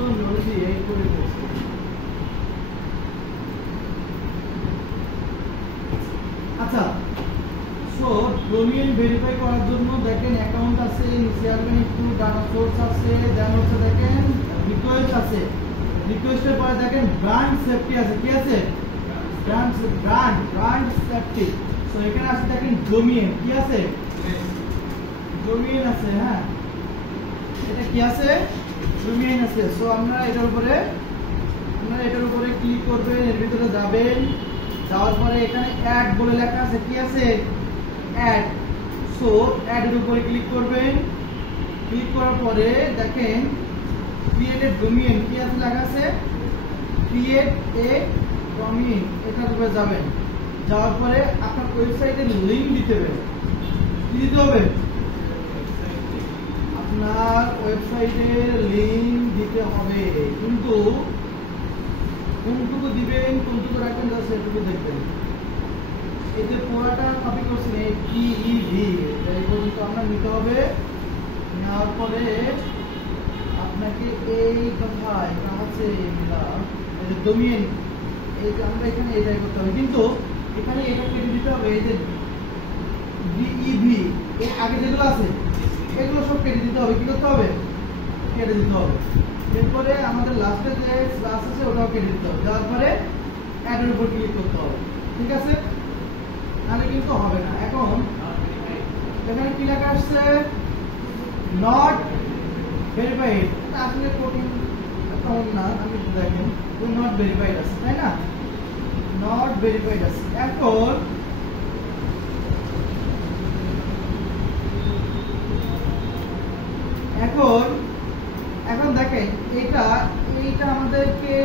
তো নদী এই করে বসে। আচ্ছা, সো ডোমেইন ভেরিফাই করার জন্য দেখেন অ্যাকাউন্ট আছে, ইনিশিয়াল একটু ডাটা সোর্স আছে, দেন হচ্ছে দেখেন রিকোয়েস্ট আছে। রিকোয়েস্টের পরে দেখেন ব্র্যান্ড সেফটি আছে। কি আছে? Brand safety. সো এখানে আছে দেখেন ডোমেইন। কি আছে? ডোমেইন আছে। হ্যাঁ, এটা কি আছে? ডোমেইন আছে। সো আমরা এটার উপরে ক্লিক করবেন, এর ভিতরে যাবেন, যাওয়ার পরে এখানে অ্যাড বলে লেখা আছে। কি আছে? অ্যাড। সো অ্যাড এর উপরে ক্লিক করবেন। ক্লিক করার পরে দেখেন ক্রিয়েট এ ডোমেইন। কি আছে লেখা আছে? Create a domain. এটার উপরে যাবেন, যাওয়ার পরে আপনার ওয়েবসাইটের লিংক দিতে হবে। কি দিতে হবে? আপনার ওয়েবসাইটের লিংক দিতে হবে, কিন্তু কোনটুকু দিবেন কোনটুকু রাখবেন সেটুকু দেখবেন। এই যে পুরাটা কপি করছেন এই টিইভি, এই পর্যন্ত আমরা নিতে হবে। নেওয়ার পরে আপনাকে এই কথায় আছে ডোমেইন, এই যে আমরা এখানে এটাই করতে হবে, কিন্তু এখানে এটা কেটে দিতে হবে। এই যে ডিইভি এর আগে যেগুলো আছে এগুলো সব কেটে দিতে হবে। কি করতে হবে? কেটে দিতে হবে। এরপরে আমাদের লাস্টে যে ক্লাস আছে ওটাও কেটে দিতে হবে। তারপরে অ্যাড এর উপর ক্লিক করতে হবে। ঠিক আছে? তাহলে কিন্তু হবে না। এখন এখানে কি লেখা আসছে? Not verified. এটা আসলে কোডিং অ্যাকাউন্ট না, আমি দেখেন নট ভেরিফাইড আছে, তাই না? নট ভেরিফাইড আছে। এখন দেখেন এইটা আমাদেরকে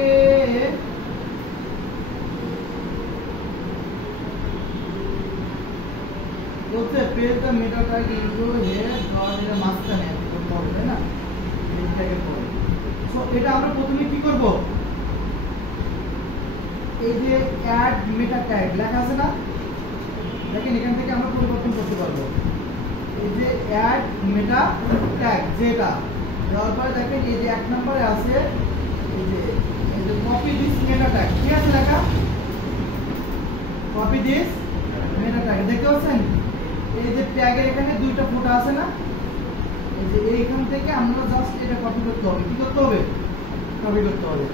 বলতে page the meta tag into here dot এর মাঝখানে করতে হবে, তাই না? এইটাকে পড়ে। সো এটা আমরা প্রথমে কি করব? এই যে অ্যাড মেটা ট্যাগ লেখা আছে না, দেখেন এখান থেকে আমরা পরিবর্তন করতে পারবো। এই যে অ্যাড মেটা ট্যাগ যেটা দেওয়ার পরে দেখেন এই যে 1 নম্বরে আছে এই যে কপি দিস মেটা ট্যাগ। ঠিক আছে লেখা? কপি দিস মেটা ট্যাগ দেখতে পাচ্ছেন? এই যে ট্যাগের এখানে দুইটা ফোঁটা আছে না, এই যে এইখান থেকে আমরা জাস্ট এটা কপি করতে হবে। কি করতে হবে? কপি করতে হবে।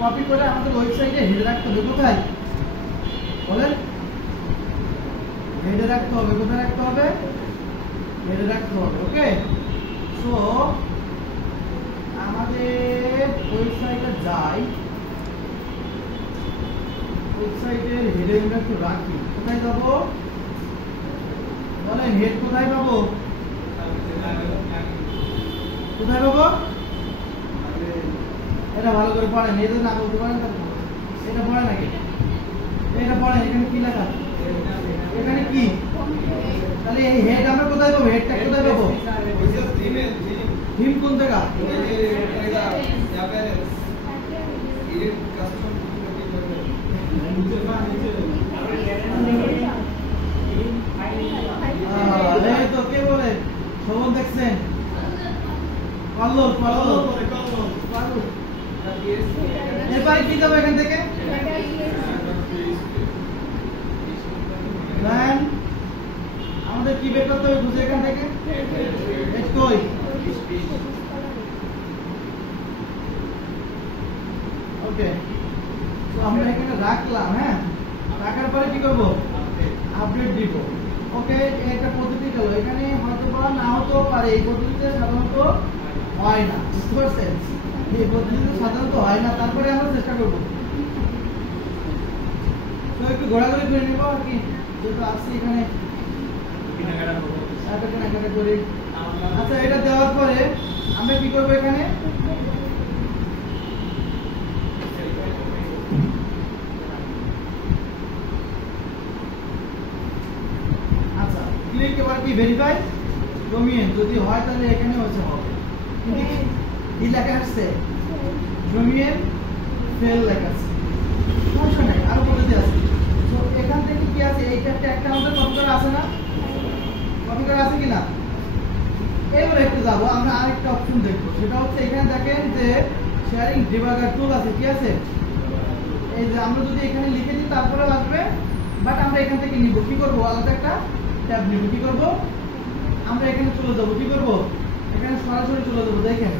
কপি করে আমাদের ওয়েবসাইটে হেডে রাখতে হবে। কোথায় বলেন? হেডে রাখতে হবে। কোথায় রাখতে হবে? হেডে রাখতে হবে। ওকে, সো আমাদের ওয়েবসাইটে যাই, ওয়েবসাইটের হেডে আমরা একটু রাখি। কোথায় যাবো বলেন? হেড কোথায় পাবো? কোথায় পাবো? এটা ভালো করে পড়েন, এই যে না বলতে পারেন এটা পড়ে নাকি? এটা পড়েন। এখানে কি লেখা? এখানে কি? তাহলে এই হেড আমরা কোথায় পাবো? হেডটা কোথায় পাবো? থিম কোন জায়গা? তো কে বলে? শোভন দেখছেন? এরপরে কি যাবো এখান থেকে? আমাদের কি বের করতে হবে বুঝে এখান থেকে? ওকে, তো আমরা এখানে রাখলাম। হ্যাঁ, রাখার পরে কি করবো? আপডেট দিব। ওকে, একটা পদ্ধতি গেল। এখানে হয়তো বা না হতেও পারে, এই পদ্ধতিতে সাধারণত হয় না। বুঝতে পারছেন? এই পদ্ধতিতে সাধারণত হয় না, তারপরে আমরা চেষ্টা করবো। তো একটু ঘোরাঘুরি করে নেবো আর কি, যেহেতু আসছি এখানে কেনাকাটা করি। আচ্ছা, এটা দেওয়ার পরে আমরা কি করবো? এখানে আচ্ছা ক্লিক এবার কি ভেরিফাই ডোমেইন যদি হয় তাহলে এখানে হচ্ছে হবে। কি লেখা আসছে? ডোমেইন ফেল লেখা আছে। সমস্যা নাই, আরো পদ্ধতি আছে। তো এখান থেকে কি আছে? এইটা একটা আমাদের কপি করা আছে না? কপি করা আছে কিনা? এবার একটু যাবো আমরা আরেকটা অপশন দেখবো, সেটা হচ্ছে এখানে দেখেন যে শেয়ারিং ডিবাগার টুল আছে, কি আছে? এই যে আমরা যদি এখানে লিখে দিই তারপরেও আসবে, বাট আমরা এখান থেকে নিব, কি করবো, আলাদা একটা ট্যাব নিব, কি করবো, আমরা এখানে চলে যাবো, কি করবো, এখানে সরাসরি চলে যাবো। দেখেন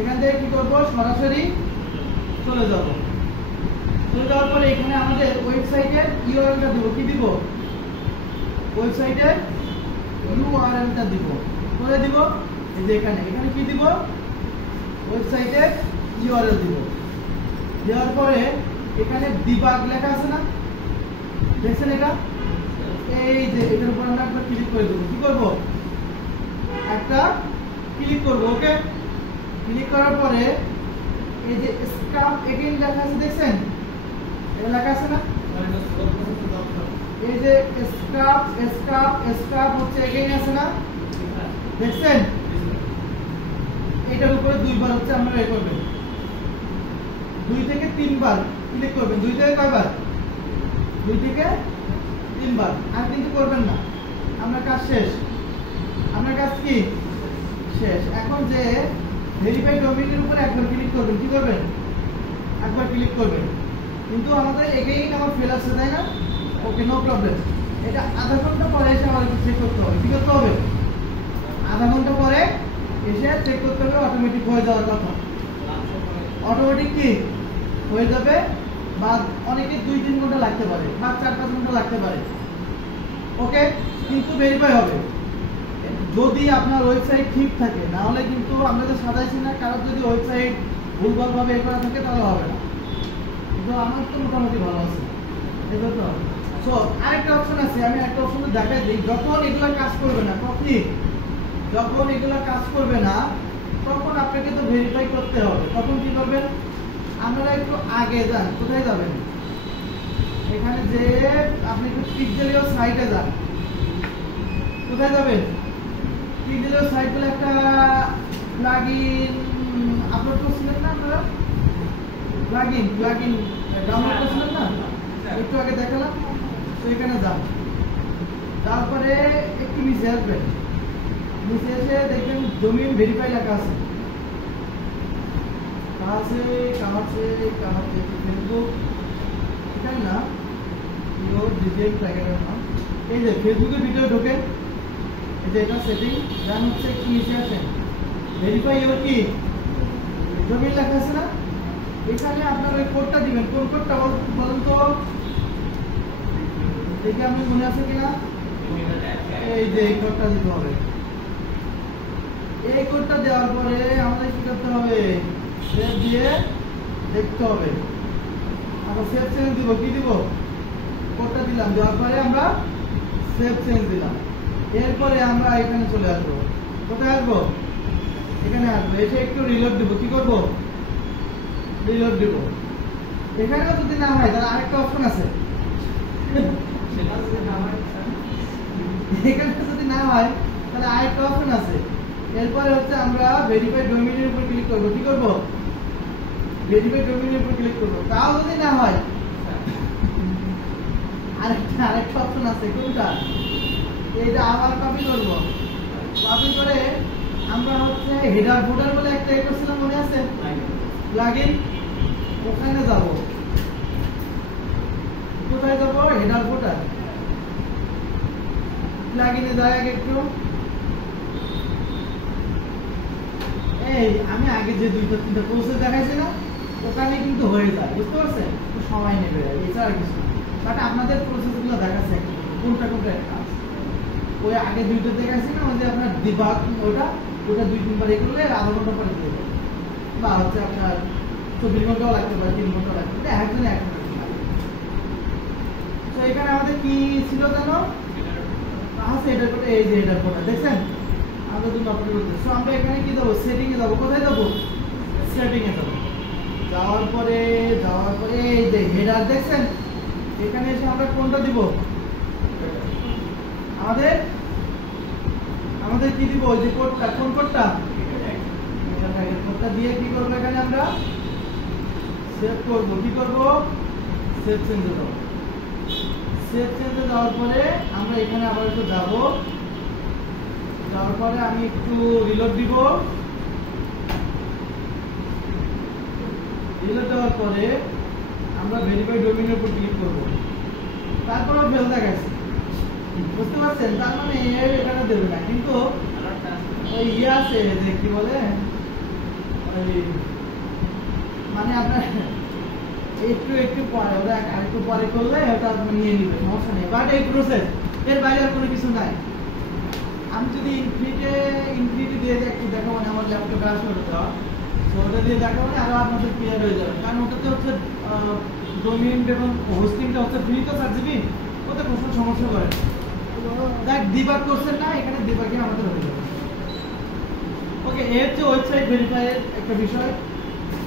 এখান থেকে কি করবো, সরাসরি চলে যাবো। চলে যাওয়ার পরে এখানে আমাদের ওয়েবসাইটের ইউআরএলটা দিব, কি দিব, ওয়েবসাইটের ইউআরএলটা দিব, কোথায় দিব, এই যে এখানে, এখানে কি দিব, ওয়েবসাইটের ইউআরএল দিব। দেওয়ার পরে এখানে ডিবাগ লেখা আছে না, দেখছেন এটা, এই যে এটার উপর আমরা একটা ক্লিক করে দেবো, কি করব, একটা ক্লিক করব। ওকে, ক্লিক করার পরে এই যে স্ক্রাপ এগেইন লেখা আছে, দেখছেন এটা লেখা আছে না, এই যে স্ক্রাপ স্ক্রাপ স্ক্রাপ হচ্ছে এগেইন আছে না, দেখছেন, এটার উপরে দুইবার হচ্ছে আমরা এ করবেন, 2 থেকে 3 বার ক্লিক করবেন। 2 থেকে কয়বার, 2 থেকে 3 বার, আর কিন্তু করবেন না, আপনার কাজ শেষ, আপনার কাজ কি শেষ। এখন যে ভেরিফাই ডোমেইনের উপরে একবার ক্লিক করবেন, কি করবেন, একবার ক্লিক করবেন, কিন্তু আমাদের এগেইন আমার ফেল আসছে, তাই না? ওকে, নো প্রবলেম। এটা আধা ঘন্টা পরে এসে আমার একটু চেক করতে হবে, কি করতে হবে, আধা ঘন্টা পরে এসে চেক করতে হবে, অটোমেটিক হয়ে যাওয়ার কথা, অটোমেটিক কি হয়ে যাবে, বা অনেকে 2-3 ঘন্টা লাগতে পারে, বা 4-5 ঘন্টা লাগতে পারে। ওকে, কিন্তু ভেরিফাই হবে যদি আপনার ওয়েবসাইট ঠিক থাকে, না হলে কিন্তু আমরা যে সাজাইছি না, কারো যদি ওয়েবসাইট ভুলভাল ভাবে এ করা থাকে তাহলে হবে না। কিন্তু আমার তো মোটামুটি ভালো আছে, এটা তো। সো আরেকটা অপশন আছে, আমি একটা অপশন দেখাই দিই, যখন এগুলা কাজ করবে না, যখন এগুলা কাজ করবে না তখন আপনাকে তো ভেরিফাই করতে হবে। তখন কি করবেন, আপনারা একটু আগে যান, কোথায় যাবেন, এখানে যে আপনি একটু পিক্সেলিও সাইটে যান, কোথায় যাবেন, পিক্সেলিও সাইট বলে একটা প্লাগইন আপলোড করছিলেন না আপনারা, প্লাগইন ডাউনলোড করছিলেন না, একটু আগে দেখালাম, তো এখানে যান, তারপরে একটু নিচে আসবেন, নিচে এসে দেখবেন ডোমেইন ভেরিফাই লেখা আছে, ফেসবুক, এখানে না, এই যে ফেসবুকের ভিডিও ঢোকেন, এই যে এটা সেটিং, দেন হচ্ছে একটু নিচে আসেন, ভেরিফাই এবার কি ডোমেইন লেখা আছে না, এখানে আপনার ওই কোডটা দিবেন, কোন কোডটা বলুন তো, দেখি আপনি মনে আছে কিনা, এই যে এই কোডটা দিতে হবে। এই কোডটা দেওয়ার পরে আমাদের কি করতে হবে, সেভ দিয়ে দেখতে হবে, আমরা সেভ চেঞ্জ দিব, কি দিব, কোডটা দিলাম, দেওয়ার পরে আমরা সেভ চেঞ্জ দিলাম। এরপরে আমরা এখানে চলে আসবো, কোথায় আসবো, এখানে আসবো, এসে একটু রিলোড দিব, কি করব, রিলোড দিব। এখানেও যদি না হয় তাহলে আরেকটা অপশন আছে, এখানে যদি না হয় তাহলে আরেকটা অপশন আছে। এরপরে হচ্ছে আমরা ভেরিফাই ডোমেইনের উপর ক্লিক করব, কি করব, ভেরিফাই ডোমেইনের উপর ক্লিক করব। তাও যদি না হয় আরেকটা অপশন আছে, কোনটা, এইটা আবার কপি করব, কপি করে আমরা হচ্ছে হেডার ফুটার বলে একটা এ করছিলাম, মনে আছে, প্লাগইন, ওখানে যাব, কোথায় যাব, হেডার ফুটার, প্লাগইনে যাই আগে একটু, এই আমি আগে যে 2-3টা প্রসেস দেখাইছি না, ওখানে কিন্তু হয়ে যায়, বুঝতে পারছেন, একটু সময় নেবে, এছাড়া কিছু না। বাট আপনাদের প্রসেসগুলো দেখাচ্ছে কোনটা একটা, ওই আগে 2টা দেখাইছি না, ওই যে আপনার ডিবাগ, ওটা 2-3 বার এগুলো আধা ঘন্টা পরে দিয়ে দেবে, বা হচ্ছে আপনার 24 ঘন্টাও লাগতে পারে, 3 ঘন্টাও লাগতে পারে, একজনে 1 ঘন্টা লাগে। তো এখানে আমাদের কি ছিল জানো, আছে এটার কোটা, এই যে এটার কোটা দেখছেন, আমরা দুটো আপলোড করতে। সো আমরা এখানে কি দেবো, সেটিং এ যাবো, কোথায় যাবো, সেটিং এ যাবো, যাওয়ার পরে এই যে হেডার দেখছেন, এখানে এসে আমরা কোনটা দিব, আমাদের কি দিব, যে কোডটা, কোন কোডটা, কোডটা দিয়ে কি করবো, এখানে আমরা সেভ করব, কি করব, সেভ চেঞ্জে যাব, সেভ চেঞ্জে যাওয়ার পরে আমরা এখানে আবার একটু যাব, তারপরে আমি একটু রিলোড দিব। রিলোড দেওয়ার পরে আমরা ভেরিফাই ডোমেইনের উপর ক্লিক করব। তারপরে ফেল দেখাচ্ছে, বুঝতে পারছেন? তার মানে এখানে দেবে না, কিন্তু ওই ইয়ে আছে যে কি বলে ওই মানে আপনার একটু পরে ওরা আরেকটু পরে করলে ওটা আপনি নিয়ে নিবে, সমস্যা নেই। বাট এই প্রসেস, এর বাইরে আর কোনো কিছু নাই। আমি যদি ইনফিনিটি দিয়ে একটু দেখো, মানে আমার ল্যাপটপে আসলে ওটা, তো ওটা দিয়ে দেখো মানে আরো আপনাদের ক্লিয়ার হয়ে যাবে। কারণ ওটাতে হচ্ছে ডোমেইন এবং হোস্টিংটা হচ্ছে ফ্রি, তো 4 GB ওতে কোনো সমস্যা করে না। দেখ ডিবাগ করছেন না, এখানে ডিবাগিং আমাদের হয়ে যাবে। ওকে, এই হচ্ছে ওয়েবসাইট ভেরিফাইয়ের একটা বিষয়।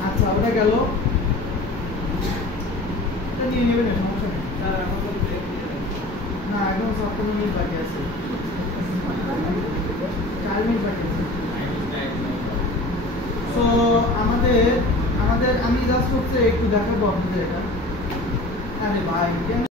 আচ্ছা, ওটা গেল, এটা নিয়ে নেবেন, সমস্যা নেই। না, একদম 7 মিনিট বাকি আছে, 4 মিনিট বাকি আছে। তো আমাদের আমি জাস্ট হচ্ছে একটু দেখাবো আপনাদের এটা। আরে ভাই